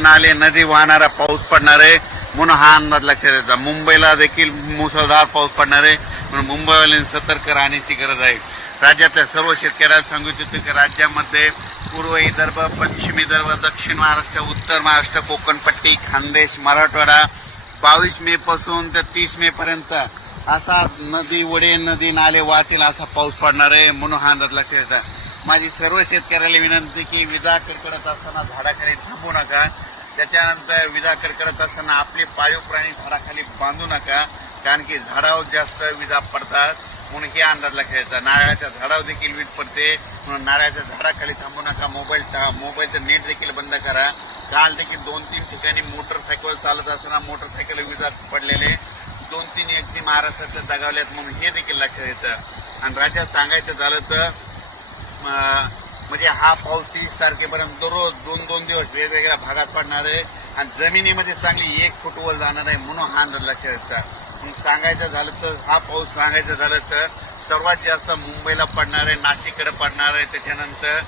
नाले नदी वाहणारा पाऊस पडणार आहे म्हणून हा अंदाज लक्षात येतो। मुंबईला देखील मुसळधार पाऊस पडणार आहे म्हणून मुंबईवाल्यांनी सतर्क राहण्याची गरज आहे। राज्यातल्या सर्व शेतकऱ्यांना सांगू इच्छितो की राज्यामध्ये पूर्व विदर्भ, पश्चिम विदर्भ, दक्षिण महाराष्ट्र, उत्तर महाराष्ट्र, कोकण पट्टी, खानदेश, मराठवाडा 22 मे पासून ते 30 मे पर्यंत असा नदी वडे नदी नाले वाहतील असा पाऊस पडणार आहे म्हणून हा अंदाज लक्षात येतो। माझी सर्व शेतकऱ्याला विनंती की विजा कडकडत असताना झाडाखाली थांबू नका। त्याच्यानंतर विजा कडकडत असताना आपले पाळीव प्राणी झाडाखाली बांधू नका, कारण की झाडावर जास्त विजा पडतात म्हणून हे अंदाज लक्षात येतात। नारळाच्या झाडावर देखील वीज पडते म्हणून नारळाच्या झाडाखाली थांबू नका। मोबाईलचं नेट देखील बंद करा। काल देखील 2-3 ठिकाणी मोटरसायकल चालत असताना मोटरसायकल विजा पडलेले 2-3 व्यक्ती महाराष्ट्रात दगावल्यात म्हणून हे देखील लक्षात येतं। आणि राज्यात सांगायचं झालं तर म्हणजे हा पाऊस 30 तारखेपर्यंत दररोज 2-2 दिवस वेगवेगळ्या भागात पडणार आहे आणि जमिनीमध्ये चांगली 1 फूट वर जाणार आहे म्हणून हा अंदाज लक्षात येतात। मग सांगायचं झालं तर हा पाऊस सांगायचं झालं तर सर्वात जास्त मुंबईला पडणार आहे, नाशिककडे पडणार आहे, त्याच्यानंतर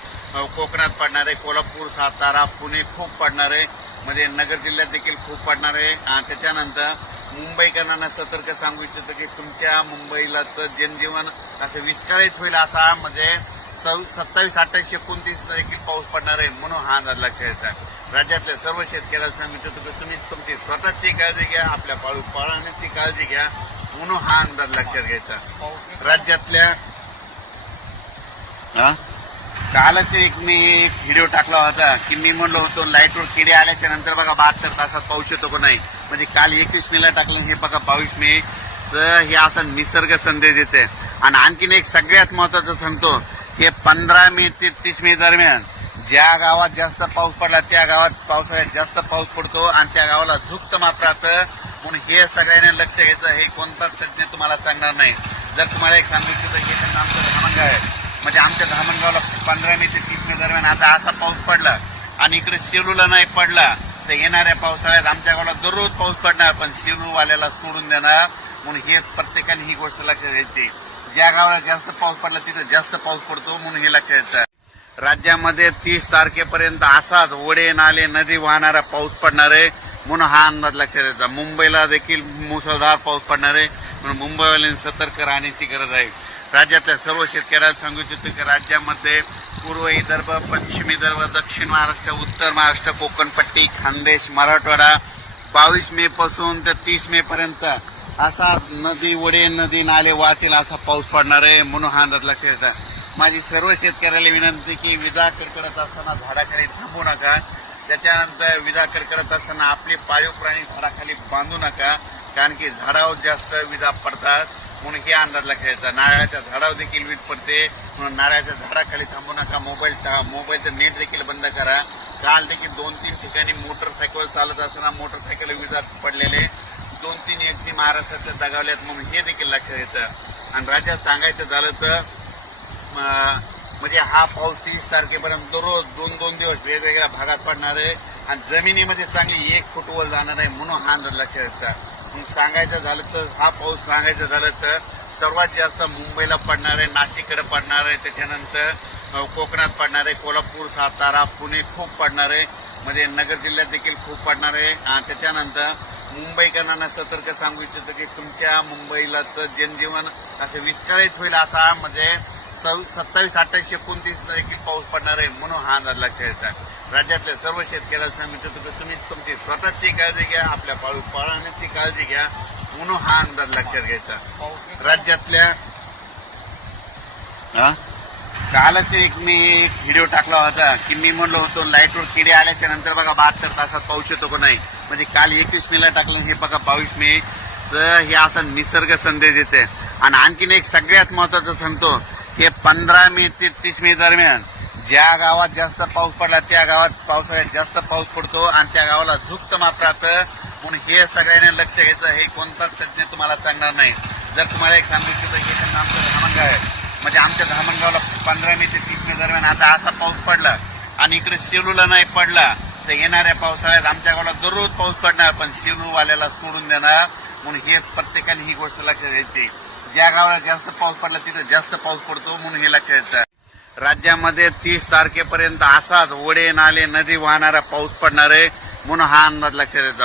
कोकणात पडणार आहे, कोल्हापूर, सातारा, पुणे खूप पडणार आहे, म्हणजे नगर जिल्ह्यात देखील खूप पडणार आहे। त्याच्यानंतर मुंबईकरांना सतर्क सांगू इच्छितो की तुमच्या मुंबईलाचं जनजीवन असं विस्कळीत होईल असा म्हणजे 27, 28, 29 देखील पाऊस पडणार आहे म्हणून हा अंदाज लक्षात येतात। राज्यातल्या सर्व शेतकऱ्यांना सांगू इच्छितो की तुम्ही तुमची स्वतःची काळजी घ्या, आपल्या पाळण्याची काळजी घ्या म्हणून हा अंदाज लक्षात घ्यायचा। राज्यातल्या कालच मी एक व्हिडिओ टाकला होता की मी म्हणलो होतो लाईटवर किडे आल्याच्या नंतर बघा 72 तासात पाऊस येतो का नाही, म्हणजे काल 21 मेला टाकलं, हे बघा 22 मे तर हे असा निसर्ग संदेश देते। आणि आणखीन एक सगळ्यात महत्वाचं सांगतो की 15 मे ते 30 मे दरम्यान ज्या गावात जास्त पाऊस पडला त्या गावात पावसाळ्यात जास्त पाऊस पडतो आणि त्या गावाला झुकतं माप राहतं म्हणून हे सगळ्यांनी लक्ष घ्यायचं। हे कोणताच तज्ञ तुम्हाला सांगणार नाही। जर तुम्हाला एक सांगितलं तर हे आमचं धामणगाव आहे, म्हणजे आमच्या धामणगावला 15 मे ते 30 मे दरम्यान आता असा पाऊस पडला आणि इकडे सेलूला नाही पडला तर येणाऱ्या पावसाळ्यात आमच्या गावाला दररोज पाऊस पडणार, पण सेलूवाल्याला सोडून देणार म्हणून हे प्रत्येकाने ही गोष्ट लक्षात घ्यायची। ज्या गावाला जास्त पाऊस पडला तिथे जास्त पाऊस पडतो म्हणून हे लक्षात येतं। राज्यामध्ये 30 तारखेपर्यंत असाच वडे नाले नदी वाहणारा पाऊस पडणार आहे म्हणून हा अंदाज लक्षात येतो। मुंबईला देखील मुसळधार पाऊस पडणार आहे म्हणून मुंबईवाल्यांनी सतर्क राहण्याची गरज आहे। राज्यातल्या सर्व शेतकऱ्यांना सांगू इच्छितो की राज्यामध्ये पूर्व विदर्भ, पश्चिम विदर्भ, दक्षिण महाराष्ट्र, उत्तर महाराष्ट्र, कोकण पट्टी, खानदेश, मराठवाडा 22 मे पासून ते 30 मे पर्यंत असा नदी वडे नदी नाले वाहतील असा पाऊस पडणार आहे म्हणून हा अंदाज लक्षात येतात। माझी सर्व शेतकऱ्याला विनंती की विजा कडकडत असताना झाडाखाली थांबू नका। त्याच्यानंतर विजा कडकडत असताना आपले पाळीव प्राणी झाडाखाली बांधू नका, कारण की झाडावर जास्त विजा पडतात म्हणून हे अंदाज लक्षात येतात। नारळाच्या झाडावर देखील वीज पडते म्हणून नारळाच्या झाडाखाली थांबू नका। मोबाईलचं नेट देखील बंद करा। काल देखील 2-3 ठिकाणी मोटरसायकल चालत असताना मोटरसायकल विजा पडलेले 2-3 व्यक्ती महाराष्ट्रात दगावल्यात म्हणून हे देखील लक्षात येतं। आणि राज्यात सांगायचं झालं तर म्हणजे हा पाऊस 30 तारखेपर्यंत दररोज 2-2 दिवस वेगवेगळ्या भागात पडणार आहे आणि जमिनीमध्ये चांगली 1 फूट वर जाणार आहे म्हणून हा अंदाज लक्षात येतात। मग सांगायचं झालं तर हा पाऊस सांगायचं झालं तर सर्वात जास्त मुंबईला पडणार आहे, नाशिककडे पडणार आहे, त्याच्यानंतर कोकणात पडणार आहे, कोल्हापूर, सातारा, पुणे खूप पडणार आहे, म्हणजे नगर जिल्ह्यात देखील खूप पडणार आहे। त्याच्यानंतर मुंबईकरांना सतर्क सांगू इच्छितो की तुमच्या मुंबईलाचं जनजीवन असं विस्कळीत होईल असा म्हणजे 27, 28, 29 देखील पाऊस पडणार आहे म्हणून हा अंदाज लक्षात येतात। राज्यातल्या सर्व शेतकऱ्यांना सांगू इच्छितो की तुम्ही तुमची स्वतःची काळजी घ्या, आपल्या पाळण्याची काळजी घ्या म्हणून हा अंदाज लक्षात घ्यायचा। राज्यातल्या कालच मी एक व्हिडिओ टाकला होता की मी म्हणलो होतो लाईटवर किडे आल्याच्या नंतर बघा 72 तासात पाऊस येतो का नाही, म्हणजे काल 21 मेला टाकलं, हे बघा 22 मे तर हे असा निसर्ग संदेश देते। आणि आणखीन एक सगळ्यात महत्वाचं सांगतो की 15 मे ते 30 मे दरम्यान ज्या गावात जास्त पाऊस पडला त्या गावात पावसाळ्यात जास्त पाऊस पडतो आणि त्या गावाला झुकतं माप राहतं म्हणून हे सगळ्यांनी लक्ष घ्यायचं। हे कोणताच तज्ञ तुम्हाला सांगणार नाही। जर तुम्हाला एक सांगू इच्छितो हे आमचं धामणगाव आहे, म्हणजे आमच्या धामणगावला 15 मे ते 30 मे दरम्यान आता असा पाऊस पडला आणि इकडे सेलूला नाही पडला तर येणाऱ्या पावसाळ्यात आमच्या गावाला दररोज पाऊस पडणार, पण सेलूवाल्याला सोडून देणार म्हणून हे प्रत्येकाने ही गोष्ट लक्षात घ्यायची। ज्या गावाला जास्त पाऊस पडला तिथे जास्त पाऊस पडतो म्हणून हे लक्षात येतं। राज्यामध्ये 30 तारखेपर्यंत असाच ओढे नाले नदी वाहणारा पाऊस पडणार आहे म्हणून हा अंदाज लक्षात येतो.